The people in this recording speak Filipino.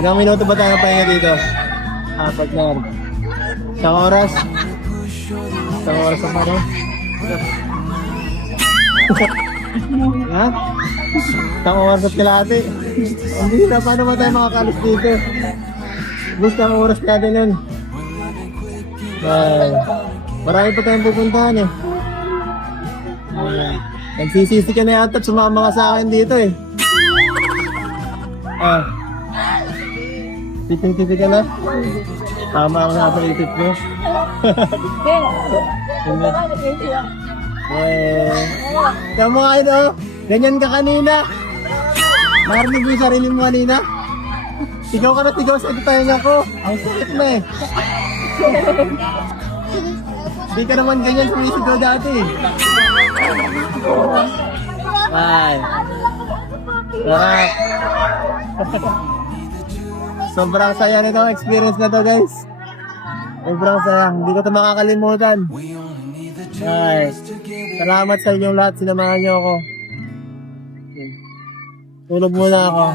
Ilang minuto ba tayo pahinga dito? 4 na. Isang oras? Isang oras ang ano? Ha? Isang oras at kalahati. Ang bihira, paano ba tayo makakalis dito? Gusto ang oras natin nun. Marami pa tayong pupuntahan eh. Nagsisisi ka na yata at sumama ka sa akin dito eh. Tiping-tipi ka na? Tama ako sa isip mo. Tama nga ito, ganyan ka kanina. Narinig mo yung sarili mo kanina. Sigaw ka na sigaw sa itapahinga ko. Ang sakit na eh. Hindi ka naman ganyan sumisigaw dati. Ay. Sarap. Sobrang saya nito experience na to guys. Sobrang saya. Hindi ko ito makakalimutan. Ay. Salamat sa inyong lahat. Sinamahan niyo ako. Tulog muna ako.